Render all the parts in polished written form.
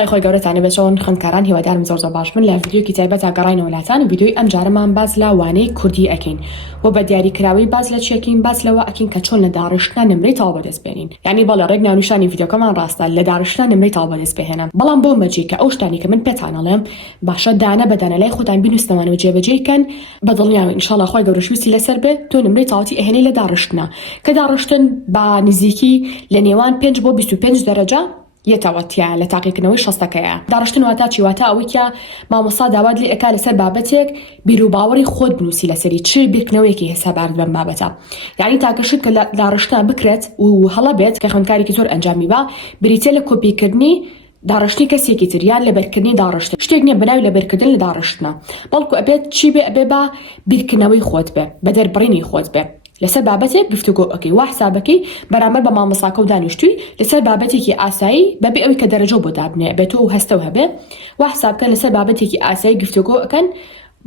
شای خۆی گەورەتانە بێچۆن خوێندکاران هیوادارم زۆر باش من لە ڤیدیۆکی تایبەتە گەڕاینەوە وڵاتان ڤیدیۆی ئەم جارەمان باز لە وانەی کوردی ئەکەین و بە دیاریکراوی باز لە چێکین باز لەوە ئەکەین کە چۆن لە داڕشتنا نمرەی تاوا بەدەستبێنین یعنی بەڵێ ڕێک ناونیشانی ڤیدیۆکەمان ڕاستە لە داڕشتنا نمرەی تاوا بەدەستبێنن بەڵام بۆ مەجێ کە ئەو شتانی کە من پێتان ئەڵێم باشە دانە بەدانە لای خۆتان بینوستنەوە جێبەجێکەن بە دڵنیاوی ئینشاڵڵا خۆی گەورەشویستی لەسەر بێ تۆ نمرەی تاواتی ئەهێنەی لە داڕشتنا کە داڕشتن بە نزیکی لە نێوان 5 بۆ 25 دەرەجە یەتەوەتیە لە تاقیکردنەوەی 60%ەیە داڕشتن واتە چی واتە ئەوەی کە مامۆستا داوات لێ ئەکا لەسەر بابەتێک بیر و باوەڕی خۆت بنووسی لەسەری چ بیرکردنەوەیەکی هێسابارد بەم بابەتە یعنی تاکەشت کە داڕشتنا بکرێت و هەڵە بێت کە خوێندکارێکی زۆر ئەنجامی بە بریتێ لە کۆپیکردنی داڕشتی کەسێکی تریان لە بەرکردنی داڕشت شتێک نییە بەناوی لە بەرکردن لە داڕشتنا بەڵکو ئەبێت چی بێ ئەبێ بە بیرکردنەوەی خۆت بێ بە دەربڕینی خۆت بێ لەسەر بابەتێک گفتوگۆ ئەوکەی وا حسابەکەی بەرامبەر بە مامۆستاکە و دانیشتووی لەسەر بابەتێکی ئاسایی بەبێ ئەوی کە دەرەجە بۆ دابنێ بێت و هەستە و هەبێ وا حسابکە لەسەر بابەتێکی ئاسایی گفتوگۆ ئەکەن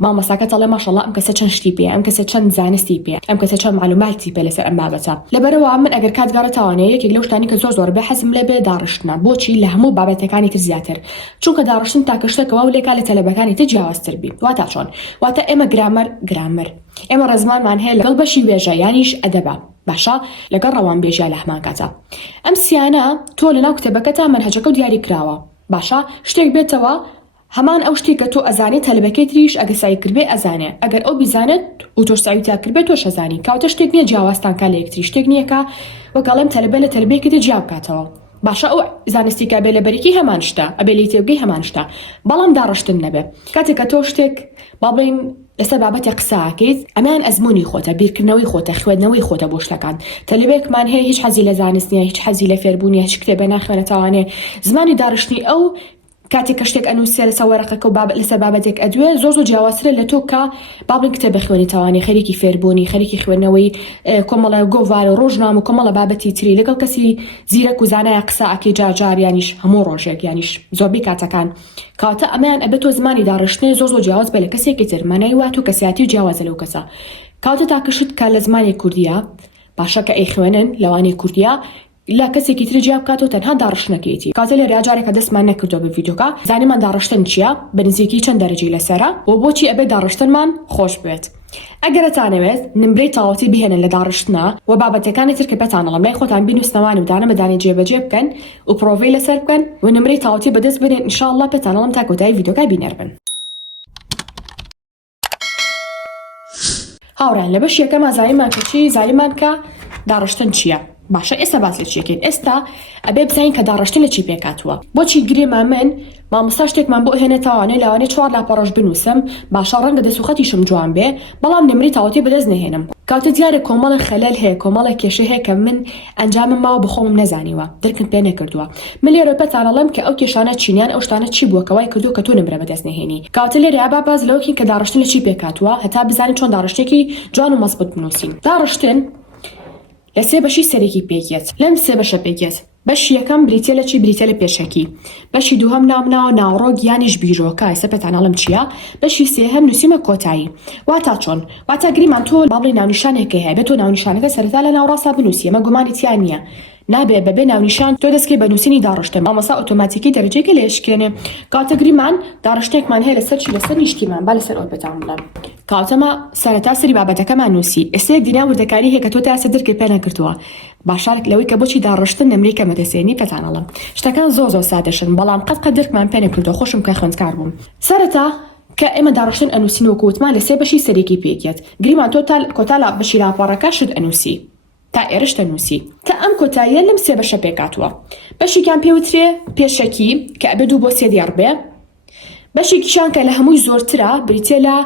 مامۆستاکە تەڵێ ماشەڵڵا ئەم کەسە چەند شتی پێ ئەم کەسە چەند زانستی پێ ئەم کەسە چەند معلوماتی پێ لەسەر ئەم بابەتە لەبەرەوە من ئەگەر کاتگارەتەوانەیە یەکێک لەو شتانی کە زۆر بێ حەزم لێ بێ داڕشتنە بۆچی لە هەموو بابەتەکانی تر زیاتر چونکە داڕشتن تاکەشتێکەوە و لێکا لە تەلەبەکانی تر جیاوازتر بی واتە چۆن واتە ئێمە گرامەر ئێمە ڕزمانمان هەیە لەگەڵ بەشی وێژە یانیش ئەدەبە باشە لەگەڵ ڕەوان بێژیا لە هەمان کاتە ئەم سیانە تۆ لەناو کتێبەکەتا مەنهەجەکە و دیاری کراوە باشە شتێک بێتەوە هەمان ئەو شتی کە تۆ ئەزانێت تەلبەکەی تریش ئەگەسایی کردبێ ئەزانێ ئەگەر ئەو بیزانێت و تۆ ساویتیا کردبێت تۆ شەزانی کاوتە شتێک نییە جیاوازتان کا لە یەکتری شتێک نییە کە وەگەڵێم تەلبە لە تەلبەیەکەی جیاو بکاتەوە باشە ئەو زانستی کە بێ لە بەریکی هەمان شتە ئەبێ لی تێوگەی هەمان شتە بەڵام داڕشتن نەبێ کاتێک کە تۆ شتێک باڵێن لەسەر بابەتی قساکەیت ئەمان ئەزمموی خۆتە بیرکردنەوەی خۆتە خوێندنەوەی خۆتە بۆ شتەکان تەلبێکمان هەیە هیچ حەزی لە زانست نیە هیچ حەزی لە فێربوونیە هیچ کتێبە ناخوێنێتەوانێ زمانی داڕشتنی ئەو کاتێک کە شتێک ئەنووسێ لەسەر وەرەقەکە و لەسەر بابەتێک ئەدوێ زۆر جیاوازترە لە تۆ کە بابڵین کتێبە خوێنی تاوانی خەریکی فێربوونی خەریکی خوێندنەوەی کۆمەڵە گۆڤار و ڕۆژنامە و کۆمەڵە بابەتی تری لەگەڵ کەسی زیرەک و زانایە قسە ئەکەی جار یانیش هەموو ڕۆژێک یانیش زۆربەی کاتەکان کاتە ئەمەیان ئەبێت تۆ زمانی داڕشتنێ زۆر جیاواز بێ لە کەسێکی تر مانای وات و کەسیاتی و جیاوازە لەو کەسە کاتە تاکەشت کە لە زمانی کوردیە باشە کە ئەی خوێنن لەوانی کوردیە لا کەسێکی تر جیاب کاتەوە تەنها داڕشتنەکەیەتی کاتە لێ ڕاجارێکە دەستمان نەکردو بە ڤیدیۆکە زانیمان داڕشتن چییە بەنزیکی چەند دەرەجەی لەسەرە و بۆچی ئەبێ داڕشتنمان خۆش بێت ئەگەرتانەوێت نمرەی تاواتی بهێنن لە داڕشتنا و بابەتەکانی تر کە پێتانەڵم لای خۆتان بینوستنەوان و دانە بەدانی جێبەجێ بکەن و پرۆڤەی لەسەر بکەن و نمرەی تاواتی بەدەست بێنن ئینشاءڵڵا پێتانەڵم تا کۆتایی ڤیدیۆکە بینەر بن هاوڕان لە بەش یەکەم زانیمان کە چی زانیمان کە داڕشتن چییە باشە ئێستا باس لە چیەکەین ئێستا ئەبێ بزانین کە داڕشتن لە چی پێکاتوە بۆچی گرێمان من مامۆستا شتێکمان بۆ هێنێتەوانێ لەوانێ 4 لاپەڕۆژ بنووسم باشە ڕەنگە دەسوخەتیشم جوان بێ بەڵام نمری تاواتی بەدەست نهێنم کاتە دیارە کۆمەڵە خەلەل هەیە کۆمەڵە کێشە هەیە کە من ئەنجامم ماوە بخۆم نەزانیوە درکم پێ نەکردووە من لێرە پێتانەڵێم کە ئەو کێشانە چینیان ئەو شتانە چی بووە کەوای کردو کە تۆ نمرە بەدەست نهێنی کاتە لێرە ئابا باز لەوەکی کە داڕشتن لە چی پێکاتوە هەتا بزانین چۆن داڕشتێکی جوان و مەزبوط بنووسین داڕشتن لە سێ بەشی سەرێکی پێکێت لەم سێ بەشە پێکێت بەشی یەکەم بریتێ لە چی بریتێ لە پێشەکی بەشی دووهەم نامناوە ناوڕۆک یانیش بیرۆکە ئێستا پێتانەڵم چییە بەشی سێهەم نووسیمە کۆتایی واتە چۆن واتە گریمان تۆ باڵی ناونیشانێکی هەیە بێت تۆ ناونیشانەکە سەرەتا لە ناوڕاستە بنووسی ئەمە گومانی تیان نییە نابێ بەبێ ناونیشان تۆ دەستکەی بە نووسینی داڕشتە مامۆستا ئۆتۆماتیکی دەرەجەیەکە لێشکێنێ کاتەگریمان داڕشتێکمان هەیە لەسەر چی لەسەر نیشتیمان با لەسەر ئەو پێتان بڵێم کاتەمە سەرەتا سەری بابەتەکەمان نووسی ئێستا یەک دینا وردەکاری هەیە کە تۆ تا ئێستا درکت پێ نەکردووە باشارێک لەوەی کە بۆچی داڕشتن نمرەی کە مەدەسێنی پێتانەڵم شتەکان زۆر سادەشن بەڵام قەت درکمان پێ نەکردووە خۆشم کە خوێندکار بووم سەرەتا کە ئێمە داڕشتن ئەنووسین و کووتمان لە سێ بەشی سەرێکی پێکێت گریمان تۆ کۆتالا بەشی راپۆڕەکە شت ئەنووسی تا ئێرش دەنووسی کە ئەم کۆتاییە لەم سێ بەشە پێکاتوە بەشێکیان پێوترێ پێشەکی کە ئەبێ 2 بۆ 3 دیار بێ بەشێکیشان کە لە هەمووی زۆرترە بریتێ لە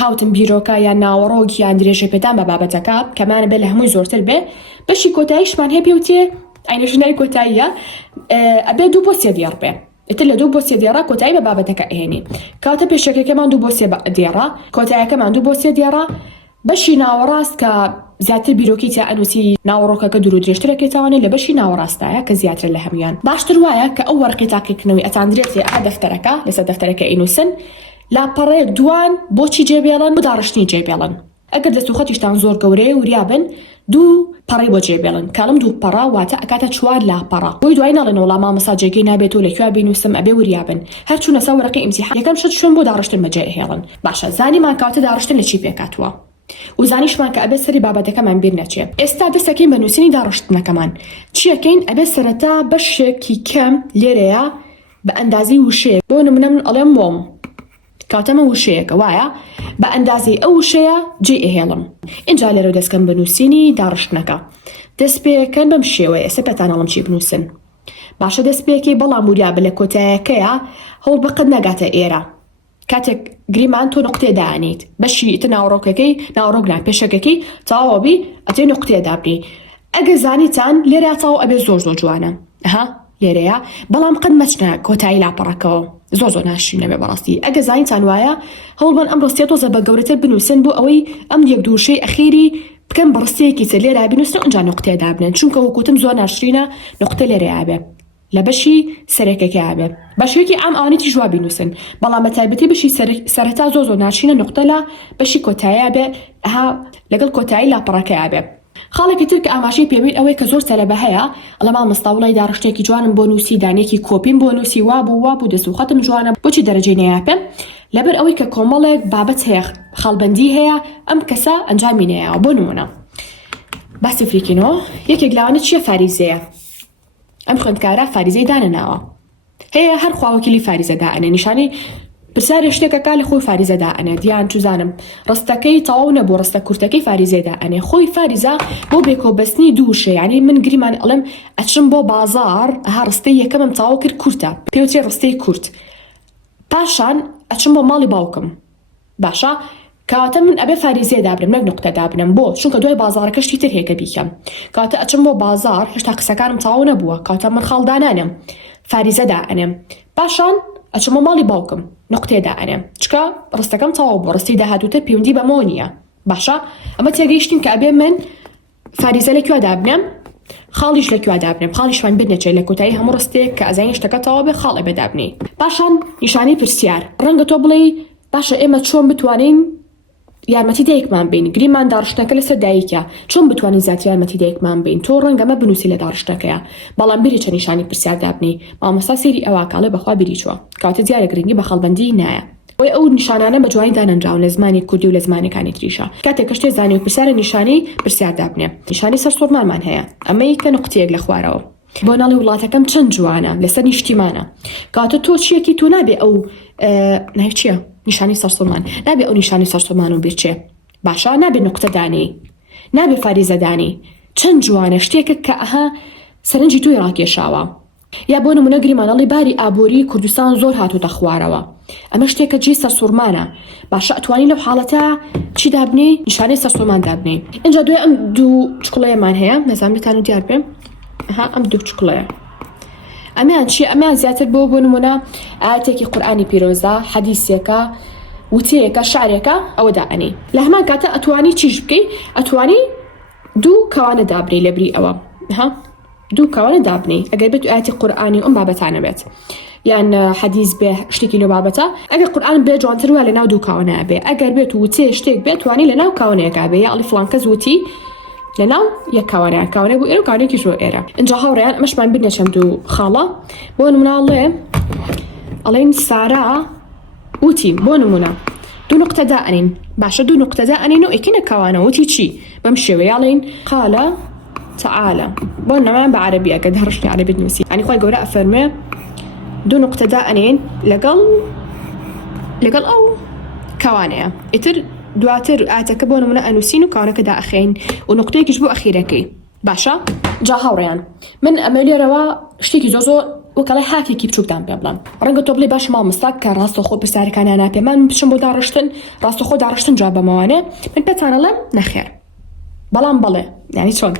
هاوتن بیرۆکە یان ناوەڕۆک یان درێژە پێدان بە بابەتەکە کەمانە بێ لە هەمووی زۆرتر بێ بەشی کۆتاییشمان هەیە پێوتێ ئاینەژنای کۆتاییە ئەبێ 2 بۆ 3 دیار بێ ئێتر لە 2 بۆ 3 دیێڕە کۆتایی بە بابەتەکە ئێنی کاتە پێشەکەکەمان 2 بۆ 3 دیێڕە کۆتاییەکەمان 2 بۆ 3 دیێڕە بەشی ناوەڕاست کە زیاتر بیرۆکی تا ئەنووسی ناوەڕۆکەکە دوور و درێژترەکەیتوانێت لە بەشی ناوەڕاستایە کە زیاتر لە هەمویان باشتر وایە کە ئەو وەرقی تاقیکردنەوەی ئەتاندرێتێ ئا دەفتەرەکە لەسەر دەفتەرەکە ئینووسن لاپەڕەیەک دوان بۆچی جێبێڵن و داڕشتنی جێبێڵن ئەگەر دەستوخەتیشتان زۆر گەورەیە وریا بن دوو پەڕی بۆ جێبێڵن کاڵم دوو پەڕا واتە ئەکاتە 4 لاپەڕە بۆی دوای ناڵێن وەڵام مامۆستا نابێت و لەکوێ بینوسم ئەبێ وریابن هەر چوونە سەر وەرەقەی ئیمتیحان یەکەم شت شوێن بۆ داڕشتن بەجێ هێڵن باشە زانیمان کاتە داڕشتن لە چی پێکاتوە و زانیشمان کە ئەبێ سەری بابەتەکەمان بیر نەچێت ئێستا دەستەکەین بە نووسینی داڕشتنەکەمان چیەکەین ئەبێ سەرەتا بەشێکی کەم لێرەیە بە ئەندازی وشەیە بۆ نمونە من ئەڵێم وۆم کاتەمە وشەیەکە وایە بە ئەندازی ئەو وشەیە جێ ئەهێڵم اینجا لێرە دەستکەم بە نووسینی داڕشتنەکە دەست پێکەن بەم شێوەیە ئێستا پێتانەڵم چی بنووسن باشە دەست پێکی بەڵام وریابە لە کۆتایەکەیە هەوڵ بەقەت نەگاتە ئێرە کاتێک گریمان تۆ نقطێ دانیت بەشی تە ناوڕۆکەکەی ناوڕۆکلان پێشەکەی تەواوی ئەتێ نقطێ دابنی ئەگە زانیتان لێرە تەواو ئەبێ زۆر جوانە لێرەیە بەڵام قەت مەچنە کۆتایی لاپەڕەکەەوە زۆر ناشرینە بێ بەڕاستی ئەگە زانیتان وایە هەوڵبن ئەم ڕستیە تۆزە بە گەورەتر بنووسن بۆ ئەوەی ئەم یەک دووشەی ئەخیری بکەن بەڕستەیەکی تر لێرە بنووسن ئەنجا نقطێ دابنن چونکە وەکوتم زۆر ناشرینە نقطە لێرەیە بێ لە بەشی سەرەکەکە بێ بەشێکی ئەم ئاوانێتی ژوا بینوسن بەڵام بە تایبەتی بەشی سەرەتا زۆر ناشرینە نقطە لە بەشی کۆتایە بێ لەگەڵ کۆتایی لاپەڕەکەیە بێ خاڵێکی تر کە ئاماژەی پێویست ئەوەی کە زۆر سەلەبە هەیە ئەڵە مامۆستا وڵای داڕشتێکی جوانم بۆ نووسی دانێکی کۆپیم بۆ نووسی وابوو دەست و خەتم جوانە بۆچی دەرەجەی نەیاپێ لەبەر ئەوەی کە کۆمەڵێک بابەت هەیە خاڵبەندی هەیە ئەم کەسە ئەنجامی نەیەوە بۆ نمونە باسی فریکینەوە یەکێک لەوانە چیە فاریزەیە ئەم خوێندکارە فاریزەی دانەناوە هەیە هەر خواوەکیلی فاریزەدا ئەنێ نیشانی پرسیارە شتێکەکە لە خۆی فاریزەدا ئەنێ دیان چوزانم ڕستەکەی تەواو نەبوو ڕستە کورتەکەی فاریزەدا ئەنێ خۆی فاریزە بۆ بێکۆبەستنی دووشە یعنی من گریمان ئەڵێم ئەچم بۆ بازار ها ڕستەی یەکەمم تەواو کرد کورتە پێوتێ ڕستەی کورت پاشان ئەچم بۆ ماڵی باوکم باشە کاتە من ئەبێ فاریزێ دابنم نەک نقطە دابنم بۆ چونکە دوای بازارەکە شتی تر هێکە بیکەم کاتە ئەچم بۆ بازار هێشتا قسەکانم تەواو نەبووە کاتە من خاڵدانانم فاریزەدا ئەنێم پاشان ئەچمە ماڵی باوکم نقطێدا ئەنێم چکە ڕستەکەم تەواو بۆ ڕستی داهاتووتە پەیوەندی بە مۆنیە باشە ئەمە تێگەیشتین کە ئەبێ من فاریزە لەکوێ دابنێم خاڵیش لەکوێ دابنێم خاڵیشمان بنێچێت لە کۆتایی هەموو ڕستێک کە ئەزانین شتەکە تەواو بێ خاڵ ئەبێ دابنی پاشان نیشانەی پرسیار ڕەنگە تۆ بڵێ باشە ئێمە چۆن بتوانین یارمەتی دایکمان بین گریمان داڕشتەکە لەسەر دایکە چۆن بتوانین زیاتر یارمەتی دایکمان بین تۆ ڕەنگەمە بنووسی لە داڕشتەکەیە بەڵام بری چەند نیشانی پرسیار دابنی مامۆستا سێری ئەواکاڵێ بەخوا بری چوە کاتە دیارە گرنگی بە خەڵبەندی نایە وی ئەو نیشانانە بە جوانی دانەنراون لە زمانی کوردی و لە زمانەکانی تریشە کاتێک کەشتێ زانی و پرسیارە نیشانی پرسیار دابنێ نیشانی سەر سۆرمانمان هەیە ئەمەی کە نقطەیەک لە خوارەوە بۆ ناڵی وڵاتەکەم چەند جوانە لەسەر نیشتیمانە کاتە تۆ چیەکی تۆ نابێ ئەو ناوی چییە نیشانی سەرسۆمان نابێ ئەو نیشانی سەرسۆمان و بیرچێ باشە نابێ نقطە دانی نابێ فاریزە دانی چەند جوانە شتێکە کە ئەها سەرنجی توی ڕاکێشاوە یا بۆ نمونە گریمانەڵی باری ئابووری کوردستان زۆر هاتوتە خوارەوە ئەمە شتێکە جێ سەرسوورمانە باشە ئەتوانی لەو حاڵەتە چی دابنی نیشانەی سەرسوورمان دابنی اینجا دوێ ئەم دوو چکڵەیەمان هەیە نەزانێتان و دیار بێم ئەم دوو چکڵەیە ئەمیان چی ئەمیان زیاتر بۆ نمونە ئاەتێکی قورئانی پیرۆزە حەدیسێکە وتەیەکە شعرێکە ئەوە دائنی لە هەمان کاتە ئەتوانی چیش بکەی ئەتوانی دوو کەوانە دابنی لە بری ئەوە دوو کەوانە دابنی ئەگەر بێت ئاەتی قورئانی ئەم بابەتانە بێت یان حەدیث بێ شتێکی لە بابەتە ئەگەر قورئان بێ جوانتر وە لە ناو دوو کاوانە بێ ئەگەر بێت وتێ شتێک بێت توانی لە ناو کاوانەیەکا بێ یا ئەڵی فڵان کەس وتی لە ناو یەک کاوانەیە کاوانە بوو ئێرە کاوانێکی ژۆ ئێرە اینجا هاوڕێیان ئەمەشمان بینە چەند دوو خاڵە بۆ نمونەڵێ ئەڵێن سارا وتی بۆ نمونە دوو نقطە دائنین باشە دوو نقطە دائنین و ئەکینە کاوانە وتی چی بەم شێوەیەڵین قالە تعالى بۆ نەوەیان بە عەرەبی ئەگەر هەڕشتی عەرەبی نووسی ئەنی خۆی گەورە ئەفەرمێ دوو نقطە دائنین لەگەڵ ئەو کاوانەیە ئیتر دواتر ئاتەکە بۆ نمونە ئەنووسین و کاوانەکە دائەخەین و نقطەیەکیش بۆ ئەخیرەکەی باشە جا هاوڕێیان من ئەمە لێرەوە شتێکی زۆر وەکەڵی هاکێکی بچووکدان پێ بڵم ڕەنگە تۆ بڵێ باش مامۆستا کە ڕاستەخۆ پرسیارەکانیان ناپێ من بچم بۆ داڕشتن ڕاستەخۆ داڕشتن جا بەمەوانێ من پێتانەڵێم نەخێر بەڵام بڵێ یعنی چۆن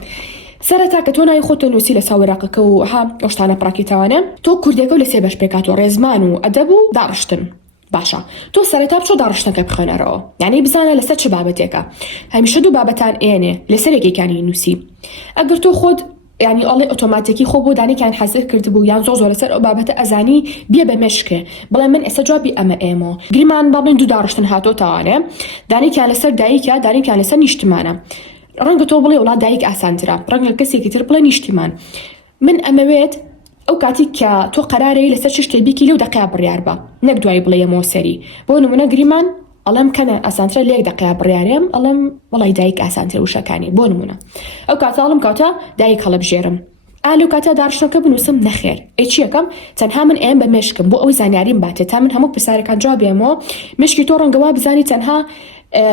سەرەتا کە تۆ ناوی خۆتە نووسی لە ساوێراقەکە و ئەو شتانە پڕاکیتەوانە تۆ کوردێکە و لە سێ بەش پێکاتەوە ڕێزمان و ئەدەب و داڕشتن باشە تۆ سەرەتا بچۆ داڕشتنەکە بخوێنەرەوە یعنی بزانە لەسەر چه بابەتێکە هەمیشە دوو بابەتان ئێنێ لەسەر یەکێکانی نووسی ئەگەر تۆ خۆت یعنی ئەڵێ ئۆتۆماتیکی خۆ بۆ دانێکیان حەزر کردبوو یان زۆر لەسەر ئەو بابەتە ئەزانی بێ بە مەشکێ بڵێ من ئێستا جوابی ئەمە ئێمە گریمان باڵێن دوو داڕشتن هاتۆ تاوانێ دانێکیان لەسەر دایکە دانێکیان لەسەر نیشتمانە ڕەنگە تۆ بڵێ وڵات دایک ئاسانترە، ڕەنگە کەسێکی تر بڵێ نیشتیمان. من ئەمەوێت ئەو کاتی کە تۆ قەرارەی لەسەر چ شتێک بیکی لەو دەقەیە بڕیار بە، نەک دوای بڵێ ئەمەوە سەری. بۆ نمونە گریمان ئەڵێم کەمە ئاسانترە لە یەک دەقەیە بڕیارێم، ئەڵێم وەڵای دایک ئاسانترە وشەکانی. بۆ نمونە ئەو کاتە ئەڵم کاتە دایک هەڵەبژێرم، ئالو کاتا داڕشتەکە بنووسم نەخێر. ئەی یەکەم تەنها من ئێم بە مێشکم بۆ ئەوەی زانیاریم باتێت تا من هەموو پرسیارەکان جواب بێمەوە. مشکی تۆ ڕەنگەوا بزانی تەنها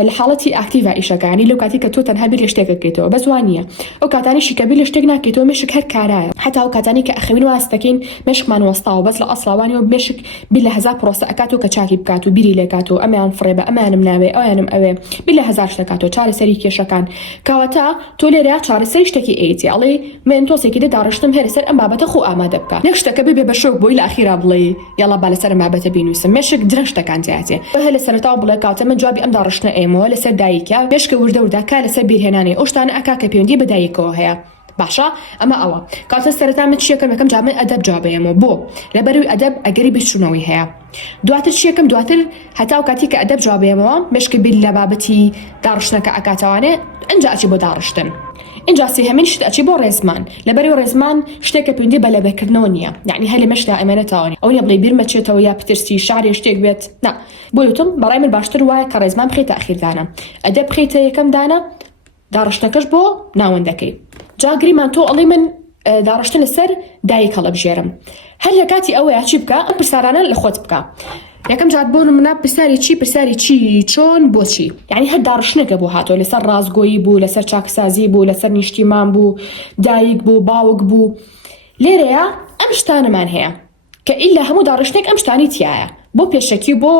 لە حاڵەتی ئاکتیڤ ئیشەکانی لەو کاتی کە تۆ تەنها بیر لە شتێک دەکەیتەوە بە زوانیە. ئەو کاتانیشی کە بیر لە شتێک ناکەیتەوە مێشک هەر کارایە، حتا ئەو کاتانی کە ئەخەوین واستەکەین مێشکمان وەستاوە بەس لە ئەسڵاوانیەوە مێشک بیر لە هەزار پرۆسە ئەکاتەوە کە چاکی بکات و بیری لێکاتەوە ئەمیان فڕێ بە ئەمانم ناوێ ئەویانم ئەوێ بیر لە هەزار شتەکاتەوە چارەسەری کێشەکان. کەواتە تۆ لێرە چارەسەری شتێکی ئەیتی ئەڵێ من تۆسێکی داڕشتم هێرە سەر ئەم بابەتە خۆ ئامادە بکە، نەک شتەکە ببێ بە شۆک بۆی لە ئەخیرا بڵێ یاڵا با لەسەر بابەتە بینویسم. مێشک درەنگ شتەکان تیاتێ هە لە سەرەتاو بڵێ کاتە من جوابی ئەم داڕشتنە ئێمەوە لەسەر دایکە مێشکە وردە ورداکە لەسەر بیرهێنانی ئەو شتانە ئەکا کە پەیوەندی بە دایکەوە هەیە. باشە ئەمە ئەوە کاتە سەرەتا من چیەکەم یەکەم جا من ئەدەب جوابەیەمەوە بۆ لەبەروی ئەدەب ئەگەری بچوونەوەی هەیە. دواتر چیەکەم دواتر هەتاو کاتی کە ئەدەب جوابەیەمەوە مێشکە بیر لە بابەتی داڕشتنەکە ئەکاتەوانێ ئەنجا ئەچی بۆ داڕشتن. اینجا سێهەمین شت ئەچی بۆ ڕێزمان لەبەروی ڕێزمان شتێکە پەیوەندی بە لەبەرکردنەوە نییە، یعنی هەر لە مەشدا ئەمانەتەوەنی ئەو نیە بڵێ بیرمەچێتەوە یا پترسی شارێ شتێک بێت نا. بۆ یوتم بەڕای من باشتر وایە کە ڕێزمان بخێتە ئەخیردانە، ئەدەب بخێتە یەکەم دانە، داڕشتەکەش بۆ ناوەندەکەی. جاگریمان تۆ ئەڵێ من داڕشتن لەسەر دایک هەڵەبژێرم، هەر لە کاتی ئەوەیە چی بکە ئەم پرسیارانە لە خۆت بکە. یەکەم جات بۆ منە پرسیاری چی چۆن بۆچی، یعنی هەر داڕشتنەکە بۆ هاتۆ لەسەر ڕازگۆیی بوو، لەسەر چاکسازی بوو، لەسەر نیشتیمان بوو، دایک بوو، باوک بوو. لێرەیە ئەم شتانەمان هەیە کە ئیلا هەموو داڕشتێک ئەم شتانی تایە بۆ پێشەکی بۆ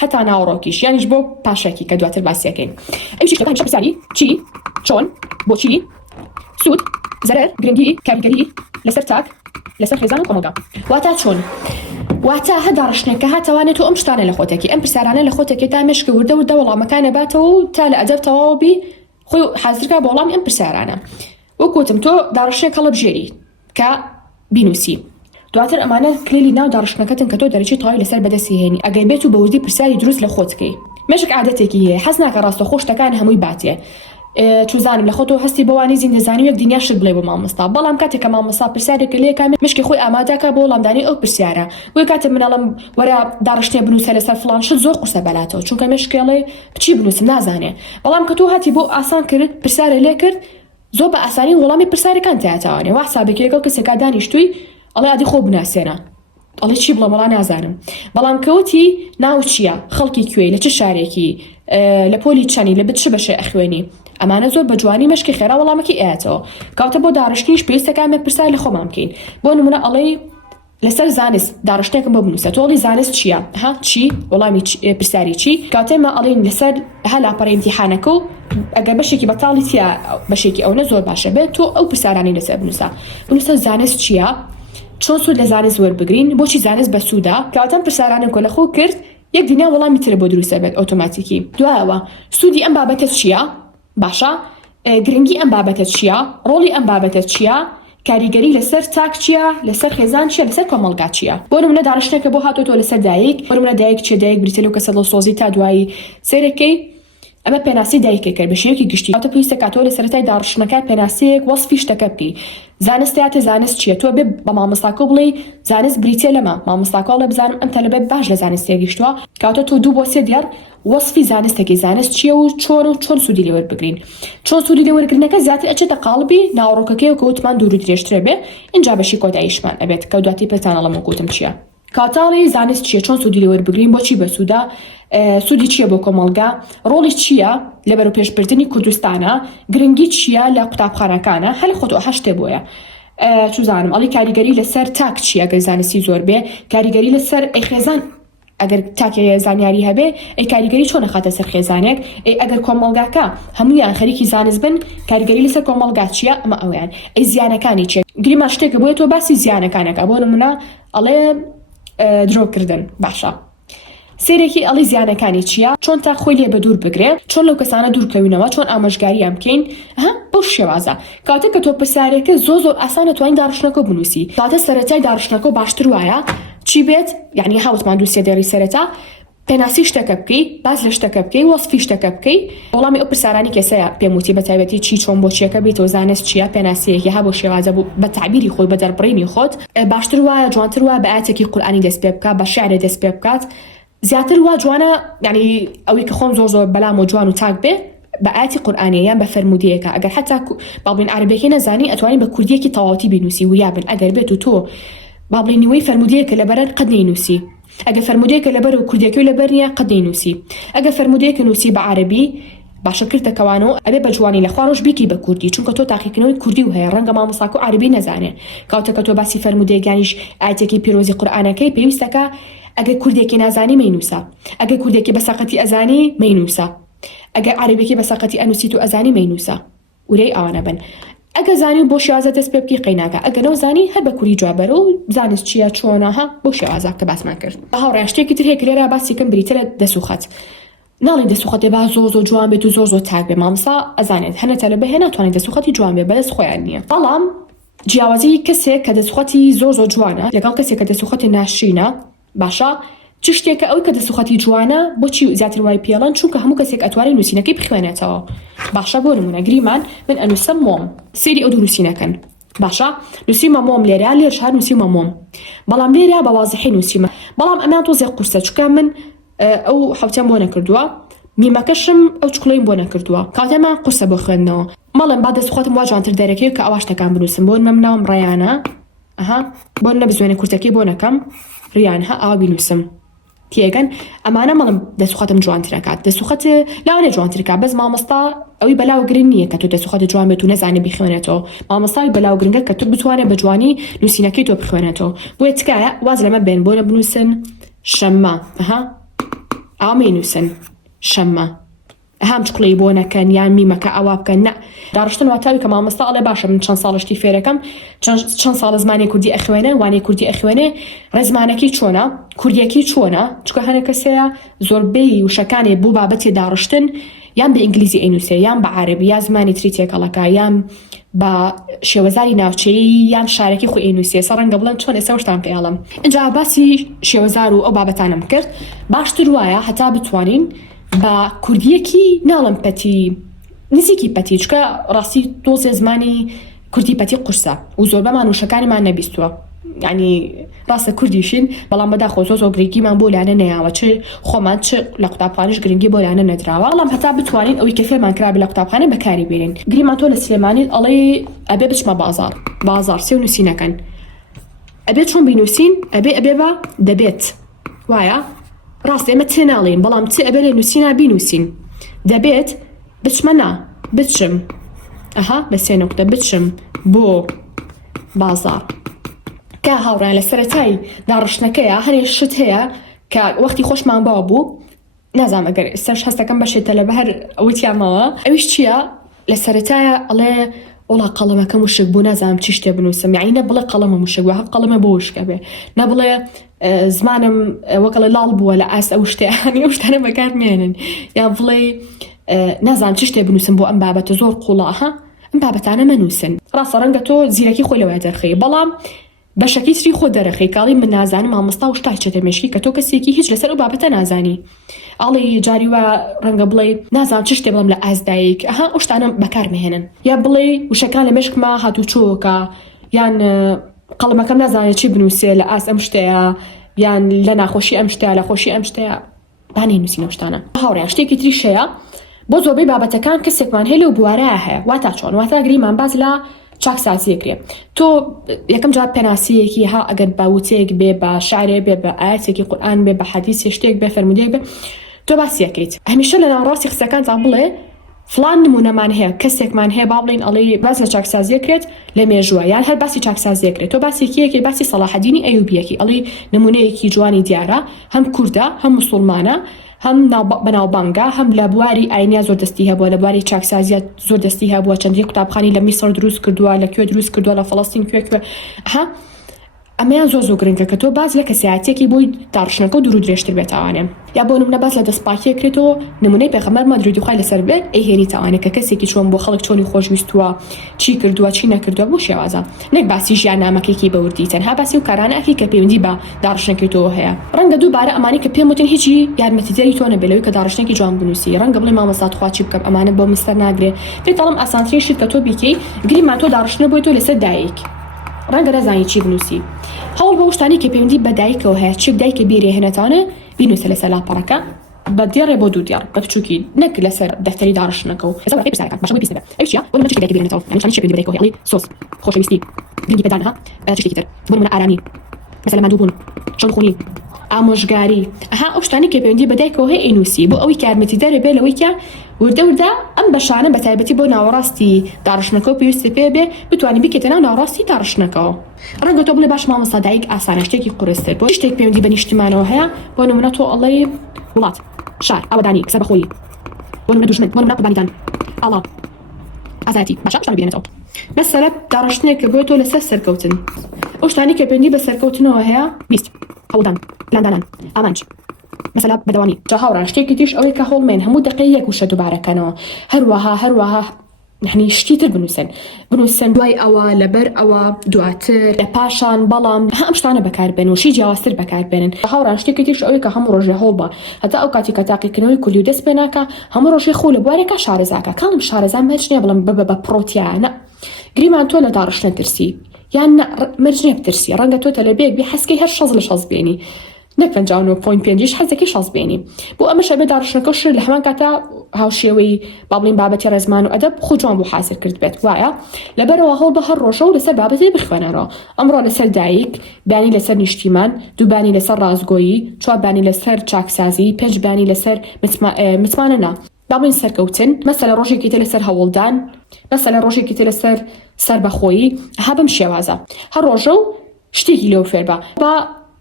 حتا ناوڕۆکیش یانیش بۆ پاشەکی کە دواتر باسیەکەین. ئەمشی پرسیاری چی چۆن بۆچی سوود زەرەر گرنگی کاریگەری لەسەر تاک لەسەر خێزان و کۆمەلگا. واتە چۆن واتە هە داڕشتنەکە هاتەوانێت و ئەم شتانە لە خۆتێکی ئەم پرسیارانە لە خۆتێکی تا مێشکە وردە وردە وەڵامەکانە باتەوە و تا لە ئەدەب تەواوبی خۆی حازرکە بە وەڵامی ئەم پرسیارانە. وەکوتم تۆ داڕشتێک هەڵەبژێری کە بینوسی، دواتر ئەمانە کلێلی ناو داڕشتنەکەتن کە تۆ دەرەجی تەواوی لەسەر بەدەستی هێنی. ئەگەر بێت و بە وردی پرسیاری دروست لە خۆتکەی. مێشک عادەتێکی هەیە حەز ناکە ڕاستەخۆ شتەکان هەمووی باتێ. چوزانم لە خۆتۆ هەستی بەوانی زیندەزانی و یەک دنیا شت بڵێ بۆ مامۆستا، بەڵام کاتێک کە مامۆستا پرسیارێکە لێکە مشکی خۆی ئامادەکە بۆ وەڵامدانی ئەو پرسیارە. بۆیە کاتێک منەڵم وەرە داڕشتێ بنووسە لەسەر فڵان شت زۆر قورسە بەلاتەوە، چونکە مشکێڵێ بچی بنووسم نازانێ. بەڵام کە تۆ هاتی بۆ ئاسان کرد پرسیارە لێ کرد زۆر بە ئاسانی وەڵامی پرسیارەکان تایەتەوانێ. وا حسابێکی لەگەڵ کەسێکا دانیشتووی ئەڵێ ئادی خۆ بناسێنە، ئەڵێ چی بڵێم وەڵا نازانم. بەڵام کەوتی ناو چییە، خەڵکی کوێی، لە چ شارێکی، لە پۆلی چەنی، لە چ بەشێ ئەخوێنی، ئەمانە زۆر بە جوانی مەشکی خێرا وەڵامەکی ئاەتەوە. کاتە بۆ داڕشتنیش پێویستەکان پرسای لە خۆمان بکەین. بۆ نمونە ئەڵێ لەسەر زانست داڕشتێکم بۆ بنووسە، تۆڵی زانست چییە؟ ها چی وەڵامی پرسیاری چی؟ کاتێمە ئەڵێن لەسەر هە لاپەڕی ئیمتیحانەکە و ئەگەر بەشێکی بەتاڵی تیا بەشێکی ئەوە زۆر باشە بێت تۆ ئەو پرسیارانی لەسەر بنووسە زانست چییە؟ چۆن سوود لە زانست وەربگرین، بۆچی زانست بە سوودا. کاتەم پرسیارانم کۆ لە خۆ کرد یەک دنیا وەڵامی ترە بۆ دروستە بێت ئۆتۆماتیکی. دوایەوە سوودی ئەم بابەتە چییە؟ باشە گرنگی ئەم بابەتە چییە؟ ڕۆڵی ئەم بابەتە چییە؟ کاریگەری لەسەر تاک چییە؟ لەسەر خێزان چییە؟ لەسەر کۆمەلگا چییە؟ بۆ نمونە داڕشتێکە بۆ هاتۆتۆ لەسەر دایک، بۆ نمونە دایک چێ دایک بریتە لەو کەسە لە سۆزی تا دوایی سێرەکەی ئەمە پێناسی دایکێکە بەشێکی گشتی. ئەوتە پێویستە کاتۆ لە سەرەتای داڕشتنەکە پێناسەیەک وەسفی شتەکە بکەی. زانستیاتە زانست چییە؟ تۆ بێ بە مامۆستاکە بڵێ زانست بریتێ لەمە، مامۆستاکە لە بزانم ئەم تەلەبێ باش لە زانستێ گەیشتووە، کاتۆ تۆ دوو بۆ سێ دیار وەسفی زانستێکی زانست چییە و چۆن سوودی لێ وەربگرین. چۆن سوودی لێ وەرگرتنەکە زیاتر ئەچێتە قاڵبی ناوەڕۆکەکەی و کەوتمان دوور و درێژترە بێ. اینجا بەشی کۆداییشمان ئەبێت کە دواتی پێتانەڵەمە گوتم چییە. کاتاڵی زانست چییە، چۆن سوودی لێ وەربگرین، بۆچی بە سوودا، سوودی چییە بۆ کۆمەلگا، ڕۆڵی چییە لە بەرەو پێشبردننی کوردستانە، گرنگی چییە لە قوتابخانەکانە، هەل خۆتۆ هەشتێ بۆیە. چوزانم ئەڵی کاریگەری لەسەر تاک چییە گە زانستی زۆر بێ، کاریگەری لەسەر خێزان ئەگەر تاکێ زانیاری هەبێ ئەی کاریگەری چۆن نەخاتە سەر خێزانێک، ئەگەر کۆمەلگاکە هەمویان خەریکی زانست بن کاریگەری لەسەر کۆمەلگا چییە ئەمە ئەویان ئەی زیانەکانی چێ. گریمان شتێکە بۆیە تۆ باسی زیانەکانەکە بۆ نمونە ئەڵێ درۆکردن باشە. سێرێکی ئەڵی زیانەکانی چییە، چۆن تا خۆی لێ بە دوور بگرێ، چۆن لەو کەسانە دوورکەوینەوە، چۆن ئاماژگاریان بکەین. بەو شێوازە کاتە کە تۆ پرسیارێکە زۆر ئاسانە توانین داڕشتنەکە بنووسی. کاتە سەرەتای داڕشتنەکە باشتر وایە چی بێت، یعنی هاوتمان دووسێ دێڕی سەرەتا پێناسی شتەکە بکەی باز لە شتەکە بکەی وەسفی شتەکە بکەی وەڵامی ئەو پرسیارانی کەسەیە پێم وتی بە تایبەتی چی چۆن بۆچیەکە بێتەوە زانست چیە پێناسیەکی ها بۆ شێوازە بوو بە تعبیری خۆی بە دەربڕینی خۆت باشتر وایە جوانتر وایە بە ئاەتێکی قورئانی دەست پێ بکات بە شیعرێ دەست پێ بکات زیاتر وا جوانە یعنی ئەوەی کە خۆم زۆر بەلام و جوان و تاک بێ بە ئاەتی قورئانی یان بە فەرمودەیەکە ئەگەر حتا باڵین عەربیەکەی نەزانی ئەتوانین بە کوردیەکی تەواوەتی بینوسی و یابن ئەگەر بێت و تۆ باڵینەوەی فەرمودەیەکە لەبەرت قەت نەینوسی ئەگەر فەرمودەیەکە لەبەر و کوردیەکەی لەبەر نییە قەت نەینوسی ئەگەر فەرمودەیەکە نووسی بە عەربی باشە کردەکەوانەوە ئەبێ بە جوانی لە خواڕۆژ بیکی بە کوردی چونکە تۆ تاقیکردنەوەی کوردی و هەیە ڕەنگە مامۆستاکە و عەربی نەزانێ کاتێککە تۆ باسی فەرمودەیەکانیش ئاەتێکی پیرۆزی قورئانەکەی پێویستەکە ئەگەر کوردێکی نازانی مەینووسە ئەگەر کوردێکی بەسەقەتی ئەزانی مەینووسە ئەگەر عەربێکی بەسەقەتی ئەنووسیت و ئەزانی مەینووسە ورەی ئەوانە بن ئەگە زانی و بۆ شێوازە دەست پێ بکەی قەیناکە ئەگەر نەو زانی هەر بە کوردی جوابەرە و زانست چییە چۆنەها بۆ شێوازە کە باسمان کرد بە هاوڕێیان شتێکی تر هەیە کە لێرە باسی کەم بریتە لە دەسوخەت ناڵین دەسوخەتێ با زۆر جوان بێت و زۆر تاک بێ مامۆستا ئەزانێت هەنەتە لە بەهێ ناتوانێت دەسوخەتی جوان بێ بەدەست خۆیان نییە بەڵام جیاوازی کەسێک کە دەسوخەتی زۆر جوانە لەگەڵ کەسێک کە دەسوخەتی ناشرینە باشە چ شتێکە ئەوەی کە دەسوخەتی جوانە بۆچی زیاتر وای پێڵەن چونکە هەموو کەسێک ئەتوانێت نووسینەکەی بخوێنێتەوە باشە بۆ نمونە گریمان من ئەنووسم مۆم سێری ئەو دوو نووسینەکەن باشە نووسیمە مۆم لێرە لێرش هەر نووسیمە مۆم بەڵام لێرە بە وازحی نووسیمە بەڵام ئەمان تۆزێک قورسە چونکە من ئەو حوتەم بۆ نەکردووە میمەکەشم ئەو چکڵەیم بۆ نەکردووە کاتێمان قورسە بۆ خوێندنەوە مەڵم با دەسوخەتم وا جوانتر دەرەکەی کە ئەوا شتەکان بنووسم بۆ ناوم ڕەیانە بۆ نەبزوێنێ کورتەکەی بۆ نەکەم ڕیانها ئاوا بینووسم تێگەن ئەمانە مەڵم دەسوخەتم جوانترەکات دەسوخەت لاوانێ جوانترکات بەس مامۆستا ئەوی بەلاوگرنگ نییە کە تۆ دەسوخەت جوان بێت و نەزانێ بخوێنێتەوە مامۆستای بەلاوگرنگە کە تۆ بتوانێت بە جوانی نووسینەکەی تۆ بخوێنێتەوە بۆیە تکایە واز لەمە بێن بۆ نەبنووسن شەممە ئامەی نووسن شەممە هەم چقڵی بۆ نەکەن یان میمەکە ئەوا بکەن نە داڕشتن واتاوی کە مامۆستا ئەڵێ باشە من چەند ساڵشتی فێرەکەم چەند ساڵ زمانی کوردی ئەخوێنن وانەی کوردی ئەخوێنێ ڕێزمانەکەی چۆنە کوردیەکەی چۆنە چکە هەنە کەسەیە زۆربەی وشەکانی بۆ بابەتی داڕشتن یان بە ئینگلیزی ئەینووسێ یان بە عەربی یا زمانی تری تێکەڵەکە یان بە شێوەزاری ناوچەیی یان شارێکی خۆی ئەینووسێ سەڕەنگە بڵێن چۆن ئێستا شتان پێڵم اینجا باسی شێوەزار و ئەو بابەتانم کرد باشتر وایە هەتا بتوانین بە کوردیەکی ناڵم پەتی نزیکی پەتی چکە ڕاستی تۆزێ زمانی کوردی پەتی قورسە و زۆربەمان وشەکانیمان نەبیستووە یعنی ڕاستە کوردیشین بەڵام بەداخۆ زۆر گرنگیمان بۆ لانە نەیاوە چ خۆمان چ لە قوتابخانەش گرنگی بۆ لانە نەدراوە بەڵام هەتا بتوانین ئەوەی کە فێرمان کرابێ لە قوتابخانە بەکاری بێنین گریمان تۆ لە سلێمانی ئەڵێ ئەبێ بچمە بازار سێ و نووسینەکەن ئەبێ چۆن بینووسین ئەبێ بە دەبێت وایە ڕاست ئێمە تێ ناڵێن بەڵام چ ئەبێ لێ نووسینا بینووسین دەبێت بچمە نا بچم بە سێ نۆکتە بچم بۆ بازار کە هاوڕێن لە سەرەتای داڕشتنەکەیە هەرێ شت هەیە کە وەختی خۆشمان باوە بوو نازام ئەگەر ئێستاش هەستەکەم بەشێتە لە بەهەر ئەوتیامەوە ئەویش چییە لە سەرەتایە ئەڵێ وڵا قەڵەمەکە موشک بوو نازانم چی شتێ بنووسم یعنی نەبڵێ قەڵەمە موشک بووە قەڵەمە بۆ وشکە بێ نەبڵێ زمانم وەکەڵە لاڵ بووە لە ئاس ئەو شتیانی ئەو شتانە بەکارمێنن یا بڵێ نازانم چی شتێ بنووسم بۆ ئەم بابەتە زۆر قوڵە ئەم بابەتانە مەنووسن ڕاستە ڕەنگە تۆ زیرەکی خۆی لەوەی دەرخەی بەڵام بەشەکی تری خۆ دەرەخەی کاڵی من نازانم مامۆستا و شتای چێتە مێشکی کە تۆ کەسێکی هیچ لەسەر ئەو بابەتە نازانی ئاڵی جاری وە ڕەنگە بڵێ نازانم چ شتێ بڵم لە ئازدایک ئەو شتانە بەکارمێنن یا بڵێ وشەکان لە مێشکمە هاتوچۆکە یان قەڵەمەکەم نازانێت چی بنووسێ لە ئاس ئەم شتەیە یان لە ناخۆشی ئەم شتەیە لە خۆشی ئەم شتەیە دانی نووسین ئەو شتانە هاوڕێیان شتێکی تریشەیە بۆ زۆربەی بابەتەکان کەسێکمان هەیە لەو بوارەیە هەیە واتا چۆن واتا گریمان باز لە چاکسازیەکرێ تۆ یەکەم جار پێناسیەکی ئەگەر باوتێک بێ بە شعرێ بێ بە ئاەتێکی قورئان بێ بە حەدیثی شتێک بێ فەرمودەیەک بێ تۆ باسیەکەیت هەمیشە لە ناوڕاستی قسەکانتان بڵێ فلان نمونەمان هەیە کەسێکمان هەیە با بڵین ئەڵێ باس لە چاکسازیەکرێت لە مێژووە یان هەر باسی چاکسازیەکرێت تۆ باسێکیەکی باسی سەلاحەدینی ئەیوبیەکی ئەڵێ نمونەیەکی جوانی دیارە هەم کوردە هەم موسڵمانە هەم بەناوبانگە هەم لە بواری ئاینیا زۆر دەستی هەبووە لە بواری چاکسازیات زۆر دەستی هەبووە چەندی قوتابخانی لە میسر دروست کردووە لەکوێ دروست کردووە لە فەڵەستین کوێ ئەمەیان زۆر گرنگە کە تۆ باز لە کەسایەتێکی بۆی داڕشنەکە و دوور و درێژتر بێتوانێ یا بۆ نمونە باز لە دەستپاکیەکرێتەوە نمونەی پێغەمبەر مادرودی خوای لەسەر بێت ئەیهێنی تاوانێ کە کەسێکی چۆن بۆ خەڵک چۆنی خۆشویستووە چی کردووە چی نەکردووە بۆ شێوازە نەک باسی ژیاننامەکەیکی بەوردی تەنها باسی و کارانەکەی کە پەیوەندی بە داڕشنەکەیتەوە هەیە ڕەنگە دووبارە ئەمانی کە پێم وتن هیچی یارمەتیدەری تۆ نەبێت کە داڕشنێکی جوان بنووسی ڕەنگە بڵێ مامەسات خوا چی بکەم ئەمانە بۆ مستەر ناگرێ پێت دەڵێم ئاسانترین شت کە تۆ بیکەی گریمان تۆ داڕشنە بۆی تۆ لەسەر دایک ڕەنگە نەزانی چی بنووسی هەوڵ بە شتانی کە پەیوەندی بە دایکەوە هەیە چی دایکە بیرێ هێنێتانە بینوسە لەسەر لاپەڕەکە بە دیێڕێ بۆ دوو دیار بە بچووکی نەک لەسەر دەفتەری داڕشنەکە و لەسەر پرسیارەکان باشەوەی پیس بێت ئەوشیا بۆ نمونە چی دایکە بیرێنێتەوە یعنی چی پەیوەندی بە دایکەوە هەیە سۆس خۆشەویستی گرنگی پێدانها چشتێکی تر بۆ نمونە ئارامی مثلا مادووبوون چۆنخوونی ئامۆژگاری ئەو شتانی کە پەیوەندی بە دایکەوە هەیە ئینوسی بۆ ئەوەی یارمەتیدەرێ بێ لەوەی کە وردە ئەم بەشانە بە تایبەتی بۆ ناوەڕاستی داڕشنەکە پێویستی پێ بێ بتوانانی بکەیتە ناو ناوەڕاستی داڕشنەکەەوە ڕەنگە تۆ بڵێ باش مامۆستا دایک ئاسانە شتێکی قورستر بۆ شتێک پەیوەندی بە نیشتیمانەوە هەیە بۆ نمونە تۆ ئەڵێ وڵات شار ئاوەدانی کسە بەخۆیی بۆ نمونە دوژمن بۆ نمونە قوربانیدان ئاڵا ئازاتی باشە شتان بێنێتەوە بەسەرە داڕشتنێکە بۆ تۆ لەسەر سەرکەوتن ئەو شتانی کە پەیوەندی بە سەرکەوتنەوە هەیە بیست هەوڵدان پلاندانان ئامانج مثلا بەدەوامی جا هاوڕان شتێکی تیش ئەوەی کە هەوڵمێن هەموو دقەی یەک وشە دووبارەکەنەوە هەروەها نحنی شتی تر بنووسن دوای ئەوە لەبەر ئەوە دواتر لە پاشان بەڵام ئەم شتانە بەکاربێن و شی جیاوازتر بەکاربێنن هاوڕان شتێکی تیش ئەوەی کە هەموو ڕۆژێ هەوڵ بە هەتا ئەو کاتی کە تاقیکردنەوەی کولی و دەست پێ ناکە هەموو ڕۆژێ خۆ لە بوارێکە شارەزاکە کاڵم شارەزان مەرج نییە بڵم بە پرۆتیانە گریمان تۆ لە داڕشنە ترسی یان مەرج نییە بترسی ڕەنگە تۆ تەلەبێک بێ حەسکەی هەر شەز لە شەز بێنی نەک 59.5 حەزێکی شەز بێنی بۆ ئەمە شەبێ داڕشنەکە شر لە هەمان کاتە هاوشێوەی بابڵین بابەتی ڕێزمان و ئەدەب خۆ جوان بۆ حاضر کرد بێت وایە لەبەرەوە هەڵ بە هەر ڕۆژە و لەسەر بابەتی بخوێنەرەوە ئەمڕۆ لەسەر دایک بانی لەسەر نیشتیمان دووبانی لەسەر ڕازگۆیی چواربانی لەسەر چاکسازی پێنجبانی لەسەر متمانەنا بابڵین سەرکەوتن مەسەلە ڕۆژێکی تر لەسەر هەوڵدان مەسەلە ڕۆژێکی تر لەسەر سەربەخۆیی هەبم شێوازە هەر ڕۆژە و شتێکی لێو فێر بە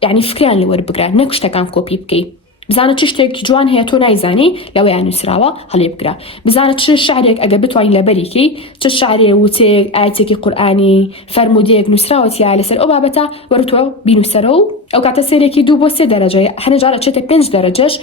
یعنی فکران لێ وەربگرە نەک شتەکان کۆپی بکەیت بزانە چ شتێکی جوان هەیە تۆ نایزانی لەوەیان نووسراوە هەڵێ بگرە بزانە چ شعرێک ئەگە بتوانین لەبەریکەی چ شعرێ وتێک ئاەتێکی قورئانی فەرمودەیەک نووسراوەتیە لەسەر ئەو بابەتە وەرتۆ بینوسەرە و ئەو کاتە سێرێکی 2 بۆ 3 دەرەجە هەنێجارە چێتە 5 دەرەجەش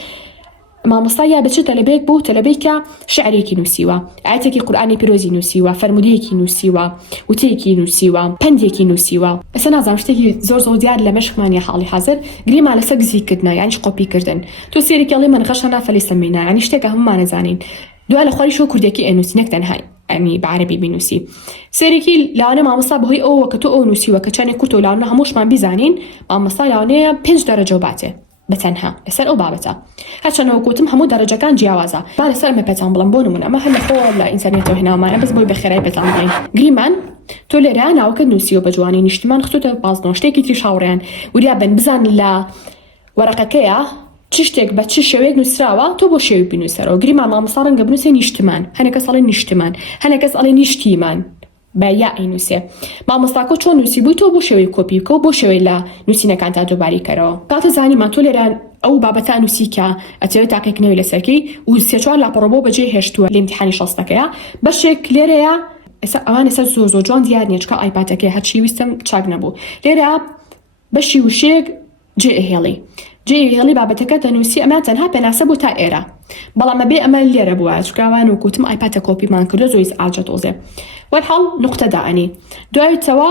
مامۆستا یا بچێت تەلەبێک بۆ تەلەبێکە شعرێکی نووسیوە ئاەتێکی قورئانی پیرۆزی نووسیوە فەرمودەیەکی نووسیوە وتەیەکی نووسیوە پەندێکی نووسیوە ئەسا نازانم شتێکی زۆر دیار لە مەشقمانی حاڵی حاضر گریمان لەسەر گزیکردنە یعنی قۆپیکردن تۆ سێرێکی ئەڵێ منەخەش نافەلیسەمینە یعنی شتێکە هەمومان نەزانین دوای لە خواری شۆ کوردێکی ئەنووسی نەک تەنها ئەمی بەعەرەبی بینووسی سێرێکی لاوانە مامۆستا بەهۆی ئەوە کە تۆ ئەو نووسیوە کە چەندێک کورت و لاوانە هەمووشمان بیزانین مامۆستا لاوانەیە 5 دەرەجە باتێ بەتەنها لەسەر ئەو بابەتە هەرچەندەوە گوتم هەموو دەرەجەکان جیاوازە با لەسەر ئەمە پێتان بڵم بۆ نمونە ئەمە هەر لە خۆ لە ئینتەرنێتەوە هێناومانە بەس بۆی بەخێرای پێتان بڵێن گریمان تۆ لێرە ناوەکە نووسیوە بە جوانی نیشتمان خستوتە بازنەوە شتێکی تریش هاوڕێیان وریا بن بزان لە وەرەقەکەیە چ شتێک بە چ شێوەیەک نووسراوە تۆ بۆ شێوی بنووسەرەوە گریمان مامۆستا ڕەنگە بنووسێ نیشتمان هەنێکەس ئەڵێ نیشتمان هەنێکەس ئەڵێ نیشتیمان بە یا ئینووسێ مامۆستاکە چۆن نووسی بووی تۆ بۆ شێوەی کۆپی بکە و بۆ شێوەی لە نووسینەکان تا دووباری کەرەوە کاتە زانیمان تۆ لێران ئەو بابەتە نووسی کە ئەتەوێت تاقیکردنەوەی لەسەرکەی و 3-4 لاپەڕۆ بەجێ هێشتووە لە ئیمتیحانی شەستەکەیە بەشێک لێرەیە ئەوان ێستا زۆر جوان دیار نییە چکە ئایپاتەکەی هەرچی ویستم چاک نەبوو لێرە بەشی وشێک جێهێڵی بابەتەکە دەنووسی ئەمە تەنها پێناسە بوو تا ئێرە بەڵام ئەبێ ئەمە لێرە بووە چکاوان و کوتم ئایپاتە کۆپیمان کردو زۆی ئاجە تۆزێ وەرحاڵ نوقتە دائنی دوایتەوە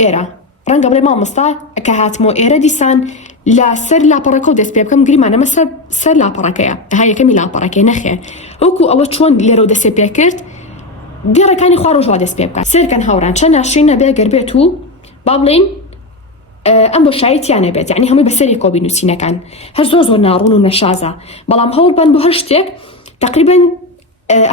ئێرە ڕەنگە بڵێ مامۆستا کە هاتمەوە ئێرە دیسان لە سەر لاپەڕەکە و دەست پێ بکەم گریمانەمە سەر لاپەڕەکەیە ها یەکەمی لاپەڕەکەی نەخێ وەکو ئەوە چۆن لێرە و دەست پێ کرد دیێڕەکانی خوا ڕۆژوا دەست پێ بکات سێرکەن هاوڕان چەند ناشرین نەبێ گەربێت و با بڵین ئەم بۆ شایەتیانە بێت یعنی هەمووی بەسەری کۆبی نووسینەکان هەر زۆر ناڕوون و نەشازە بەڵام هەوڵ بن بۆ هەر شتێک تقریبا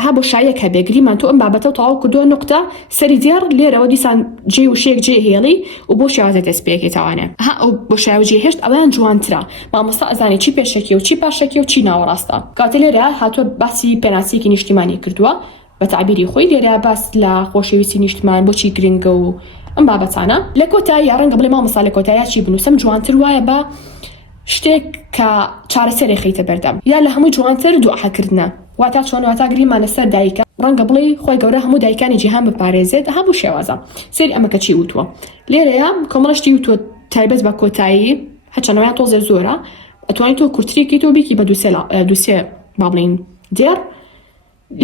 ها بۆ شایەک هەبێ گریمان تۆ ئەم بابەتە تەواو کردووە نقطە سەری دیێر لێرەوە دیسان جێ وشێک جێ هێڵی و بۆ شێوازە دەست پێکێتەوانە ها ئەو بۆ شایوجێ هێشت ئەویان جوانترە مامۆستا ئەزانی چی پێشەکی و چی پاشەکی و چی ناوەڕاستە کاتە لێرە هاتووە باسی پێناسیەکی نیشتیمانی کردووە بە تعبیری خۆی لێرە باس لە خۆشەویستی نیشتمان بۆچی گرنگە و ئەم بابەتانە لە کۆتایی ڕەنگە بڵێ مامۆستا لە کۆتاییە چی بنووسم جوانتر وایە بە شتێک کە چارەسەرێ خەیتە بەردەم یا لە هەمووی جوانتر دوعاکردنە واتا چۆن واتا گریمانە سەر دایکە ڕەنگە بڵێ خۆی گەورە هەموو دایکانی جیهان بپارێزێت هەموو شێوازە سێری ئەمەکە چی وتووە لێرەیە کۆمەڵشتی وتووە تایبەت بە کۆتایی هەچەنەوەیان تۆزێ زۆرە ئەتوانیت تۆ کورتریکی تۆ بیکی بە دووسێ با بڵین دێر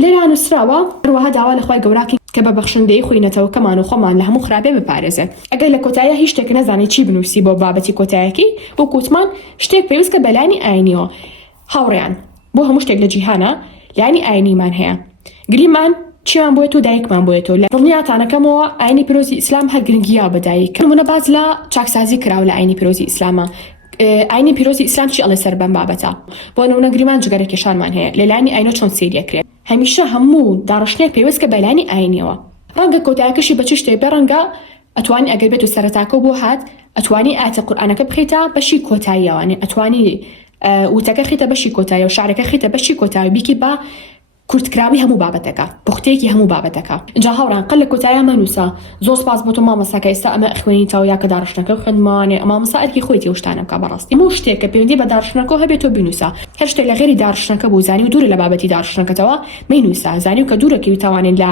لێران نووسراوە هەروەها داوا لەخوای گەوراکی کە بە بەخشندەی خوێنەتەوەکەمان و خۆمان لە هەموو خراپێ بپارێزێت ئەگەر لە کۆتاییە هیچ شتێک نەزانی چی بنووسی بۆ بابەتی کۆتاییەکی بۆ کووتمان شتێک پێویست کە بەلانی ئاینیەوە هاوڕێیان بۆ هەموو شتێک لە جیهانە لانی ئاینیمان هەیە گریمان چیان بۆیە و دایکمان بۆیەوە لە دڵنیاتانەکەمەوە ئاینی پیرۆزی ئیسلام هەر گرنگیا بەدایک منە باز لە چاکسازی کراوە لە ئاینی پیرۆزی ئیسلامە ئاینی پیرۆزی ئیسلام چی ئەڵێ سەر بەم بابەتە بۆ نمونە گریمان جگەرە کێشانمان هەیە لەلانی ئاینە چۆن سێریەکرێت هەمیشە هەموو داڕشتێک پێویست کە بەلانی ئاینیەوە ڕەنگە کۆتایەکەشی بە چ شتێک بێ ڕەنگە ئەتوانی ئەگەر بێت و سەرەتاکە بۆ هات ئەتوانی ئاەتە قورئانەکە بخیتە بەشی کۆتاییەوەنێ ئەتوانی وتەکە خیتە بەشی کۆتاییە و شعرەکە خیتە بەشی کۆتایی بیکی بە کورتکراوی هەموو بابەتەکە بختەیەکی هەموو بابەتەکە جا هەوڕان قەل لە کۆتاییە مەنووسە زۆر سپاس بۆ تۆ مامۆستاکە ئێستا ئەمە خوێنیتەوە یا کە داڕشتنەکە خوێندمانێ مامۆستا ئەرکی خۆی تێ شتانە بکە بەڕاستی هەموو شتێک کە پەیوەندی بە داڕشتنەکە هەبێت تۆ بنووسە هەر شتێک لە غێری داڕشتنەکە بوو زانی و دوورە لە بابەتی داڕشتنەکەتەوە مەینووسە زانی و کە دوورەکەوی تاوانێن لە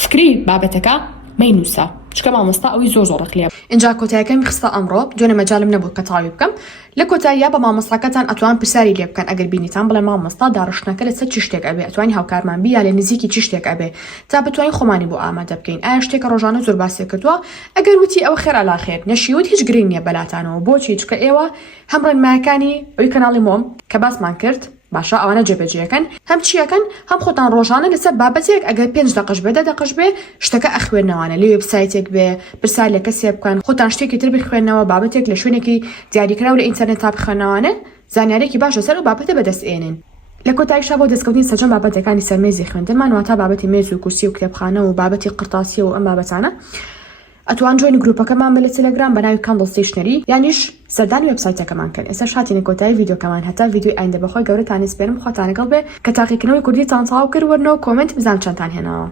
فکری بابەتەکە مەینووسە چکە مامۆستا ئەوی زۆر ڕقلێ اینجا کۆتاییەکەم خستە ئەمڕۆ دوێنێ مەجالم نەبوو کە تاوی بکەم لە کۆتاییە بە مامۆستاکەتان ئەتوان پرسیاری لێ بکەن ئەگەر بینیتان بڵێ مامۆستا داڕشتنەکە لەسەر چ شتێک ئەبێ ئەتوانی هاوکارمان بی یا لە نزیکی چ شتێک ئەبێ تا بتوانین خۆمانی بۆ ئامادە بکەین ئایا شتێکە ڕۆژانە زۆر باسی کردووە ئەگەر وتی ئەوە خێر ئەلاخێر نەشیوت هیچ گرنگ نییە بەلاتانەوە بۆچی چکە ئێوە هەم ڕێنمایەکانی ئەوی کەناڵی مۆم کە باسمان کرد باشە ئەوانە جێبەجێەکەن هەم چیەکەن هەم خۆتان ڕۆژانە لەسەر بابەتێک ئەگەر 5 دقەش بێ 10 دقەش بێ شتەکە ئەخوێنەوانە لە وێبسایتێک بێ پرسیار لە کەسێ بکەن خۆتان شتێکی تر بخوێنەوە بابەتێک لە شوێنێکی دیاریکراو لە ئینتەرنێت تا بخوێنەوانە زانیارێکی باشە سەر و بابەتە بەدەستێنن لە کۆتاییشا بۆ دەستکەوتنی سەرجەم بابەتەکانی سەرمێزی خوێندنمان واتە بابەتی مێز و کورسی و کتێبخانە و بابەتی قرتاسی و ئەم بابەتانە ئەتوان جوین گروپەکەمان بە لە تەلەگرام بە ناوی کاندڵ ستیشنەری یانیش سەردانی وێبسایتەکەمان کرد ئێستا شاتینە کۆتایی ڤیدیۆکەمان هەتا ڤیدیۆی ئایندە بەخۆی گەورەتان سپێرم خۆتان لەگەڵ بێ کە تاقیکردنەوەی کوردیتان تەواو کرد وەرنەوە کۆمنت بزان چەندتان هێناوە